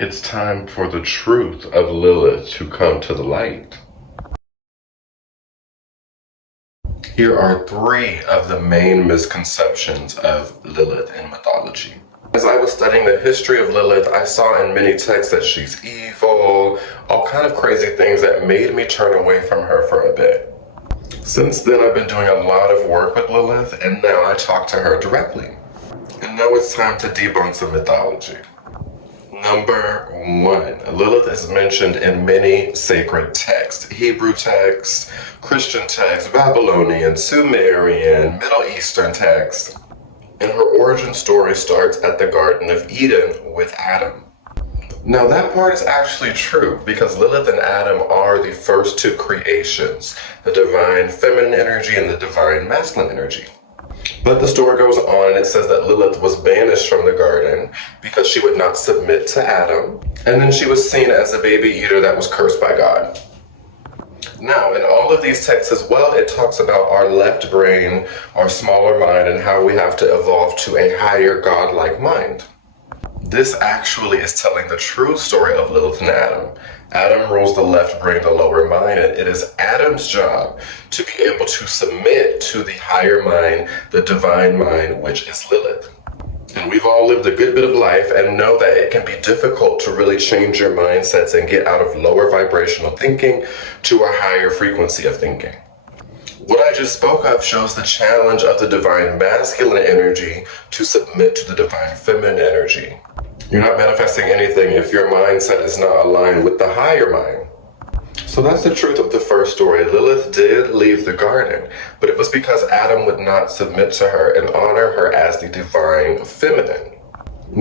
It's time for the truth of Lilith to come to the light. Here are 3 of the main misconceptions of Lilith in mythology. As I was studying the history of Lilith, I saw in many texts that she's evil, all kind of crazy things that made me turn away from her for a bit. Since then, I've been doing a lot of work with Lilith, and now I talk to her directly. And now it's time to debunk some mythology. Number 1, Lilith is mentioned in many sacred texts. Hebrew texts, Christian texts, Babylonian, Sumerian, Middle Eastern texts. And her origin story starts at the Garden of Eden with Adam. Now that part is actually true because Lilith and Adam are the first 2 creations, the divine feminine energy and the divine masculine energy. But the story goes on and it says that Lilith was banished from the garden because she would not submit to Adam, and then she was seen as a baby eater that was cursed by God. Now, in all of these texts as well, it talks about our left brain, our smaller mind, and how we have to evolve to a higher godlike mind. This actually is telling the true story of Lilith and Adam. Adam rules the left brain, the lower mind, and it is Adam's job to be able to submit to the higher mind, the divine mind, which is Lilith. And we've all lived a good bit of life and know that it can be difficult to really change your mindsets and get out of lower vibrational thinking to a higher frequency of thinking. What I just spoke of shows the challenge of the divine masculine energy to submit to the divine feminine energy. You're not manifesting anything if your mindset is not aligned with the higher mind. So that's the truth of the first story. Lilith did leave the garden, but it was because Adam would not submit to her and honor her as the divine feminine.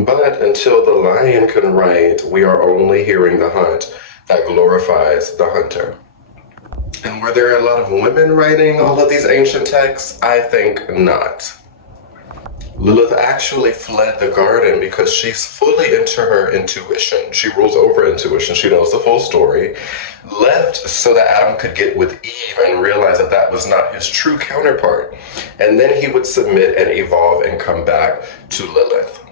But until the lion can write, we are only hearing the hunt that glorifies the hunter. And were there a lot of women writing all of these ancient texts? I think not. Lilith actually fled the garden because she's fully into her intuition. She rules over intuition. She knows the full story. Left so that Adam could get with Eve and realize that that was not his true counterpart. And then he would submit and evolve and come back to Lilith.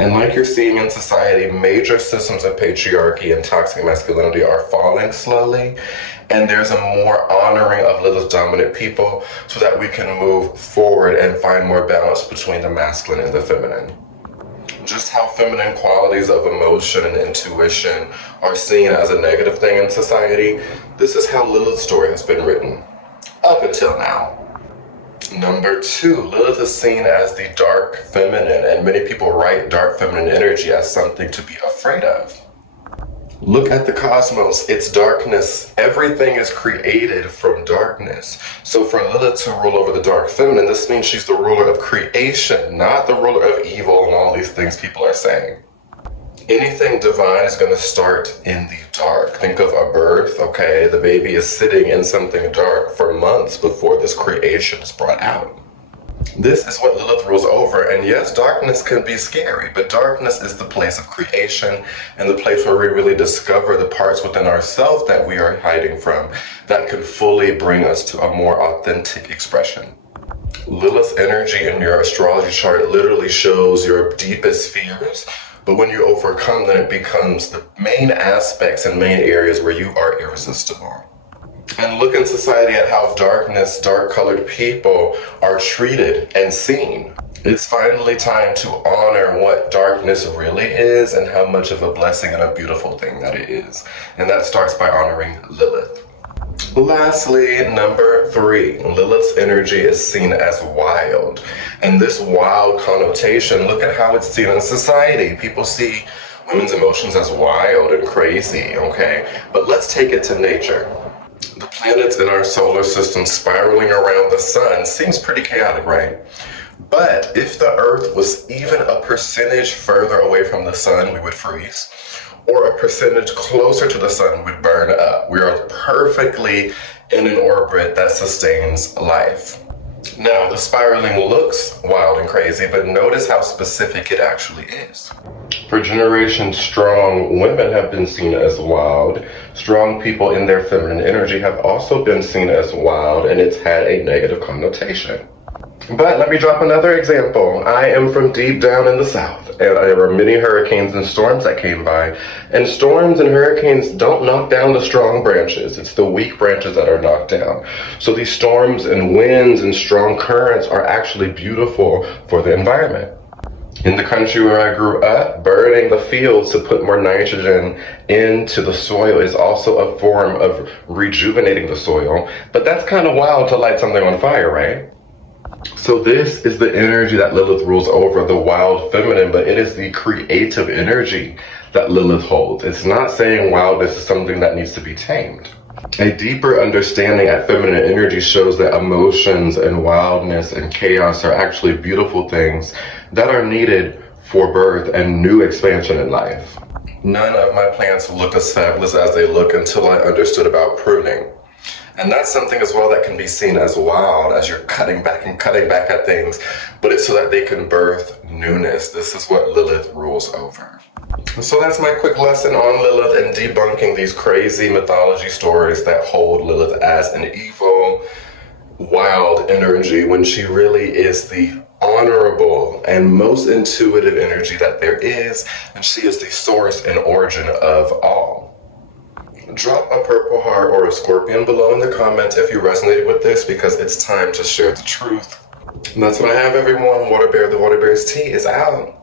And like you're seeing in society, major systems of patriarchy and toxic masculinity are falling slowly. And there's a more honoring of Lilith dominant people so that we can move forward and find more balance between the masculine and the feminine. Just how feminine qualities of emotion and intuition are seen as a negative thing in society, this is how Lilith's story has been written, up until now. Number 2, Lilith is seen as the dark feminine, and many people write dark feminine energy as something to be afraid of. Look at the cosmos, it's darkness. Everything is created from darkness. So for Lilith to rule over the dark feminine, this means she's the ruler of creation, not the ruler of evil and all these things people are saying. Anything divine is going to start in the dark. Think of a birth, okay? The baby is sitting in something dark for months before this creation is brought out. This is what Lilith rules over, and yes, darkness can be scary, but darkness is the place of creation and the place where we really discover the parts within ourselves that we are hiding from that can fully bring us to a more authentic expression. Lilith's energy in your astrology chart literally shows your deepest fears, but when you overcome them, it becomes the main aspects and main areas where you are irresistible. And look in society at how dark-colored people are treated and seen. It's finally time to honor what darkness really is and how much of a blessing and a beautiful thing that it is. And that starts by honoring Lilith. Lastly, number 3, Lilith's energy is seen as wild. And this wild connotation, look at how it's seen in society. People see women's emotions as wild and crazy, okay? But let's take it to nature. The planets in our solar system spiraling around the sun seems pretty chaotic, right? But if the Earth was even a percentage further away from the sun, we would freeze. Or a percentage closer to the sun would burn up. We are perfectly in an orbit that sustains life. Now, the spiraling looks wild and crazy, but notice how specific it actually is. For generations, strong women have been seen as wild. Strong people in their feminine energy have also been seen as wild, and it's had a negative connotation. But let me drop another example. I am from deep down in the South, and there were many hurricanes and storms that came by. And storms and hurricanes don't knock down the strong branches. It's the weak branches that are knocked down. So these storms and winds and strong currents are actually beautiful for the environment. In the country where I grew up, burning the fields to put more nitrogen into the soil is also a form of rejuvenating the soil. But that's kind of wild to light something on fire, right? So this is the energy that Lilith rules over, the wild feminine, but it is the creative energy that Lilith holds. It's not saying wildness is something that needs to be tamed. A deeper understanding at feminine energy shows that emotions and wildness and chaos are actually beautiful things that are needed for birth and new expansion in life. None of my plants looked as fabulous as they look until I understood about pruning. And that's something as well that can be seen as wild as you're cutting back at things, but it's so that they can birth newness. This is what Lilith rules over. So that's my quick lesson on Lilith and debunking these crazy mythology stories that hold Lilith as an evil, wild energy when she really is the honorable and most intuitive energy that there is, and she is the source and origin of all. Drop a purple heart or a scorpion below in the comments if you resonated with this, because it's time to share the truth. And that's what I have, everyone. Water Bear, the Water Bear's tea is out.